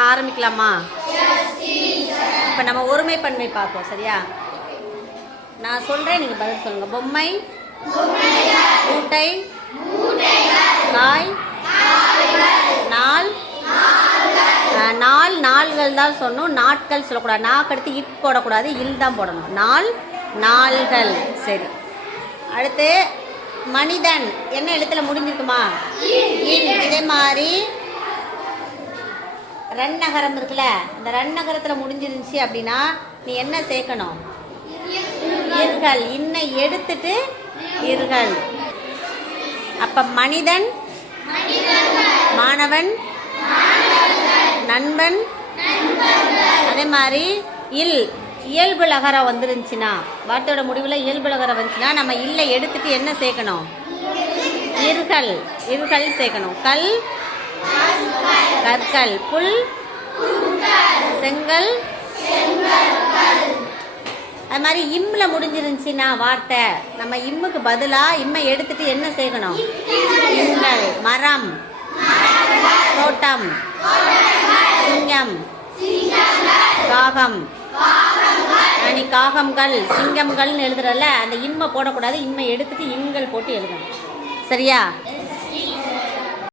ஆரம்பிக்கலாமா? இப்போ நம்ம ஒருமை பன்மை பார்ப்போம். சரியா? நான் சொல்கிறேன், நீங்கள் பதில் சொல்லுங்க. பொம்மை, மூட்டை, காய், நாள். நாள்கள் தான் சொன்னோம், நாட்கள் சொல்லக்கூடாது. நாக்கு அடுத்து இட் போடக்கூடாது, இல் தான் போடணும். நாள்கள். சரி, அடுத்து மனிதன் என்ன எழுத்துல முடிஞ்சிருக்குமா? இதே மாதிரி ரன்னகரம் இருக்குல்ல, இந்த ரன்னகரத்தில் முடிஞ்சிருந்துச்சு அப்படின்னா நீ என்ன சேர்க்கணும்? இர்கள். இன்னை எடுத்துட்டு இர்கள். அப்ப மனிதன், மாணவன், நண்பன். அதே மாதிரி இயல்பு லகரம் வந்துருந்துச்சுன்னா, வார்த்தையோட முடிவில் இயல்பு லகரம் வந்துச்சுன்னா நம்ம இல்லை எடுத்துட்டு என்ன சேர்க்கணும்? இர்கள் சேர்க்கணும். கற்கள். புல், செங்கல். அது மாதிரி இம்ல முடிஞ்சிருந்துச்சுன்னா வார்த்தை நம்ம இம்முக்கு பதிலாக இம்மை எடுத்துட்டு என்ன சேர்க்கணும்? இங்கள். மரம், தோட்டம், சிங்கம், காகம். நீ காகம்கள், சிங்கம்கள்னு எழுதுறல, அந்த இம்மை போடக்கூடாது, இம்மை எடுத்துட்டு இங்கள் போட்டு எழுதணும். சரியா?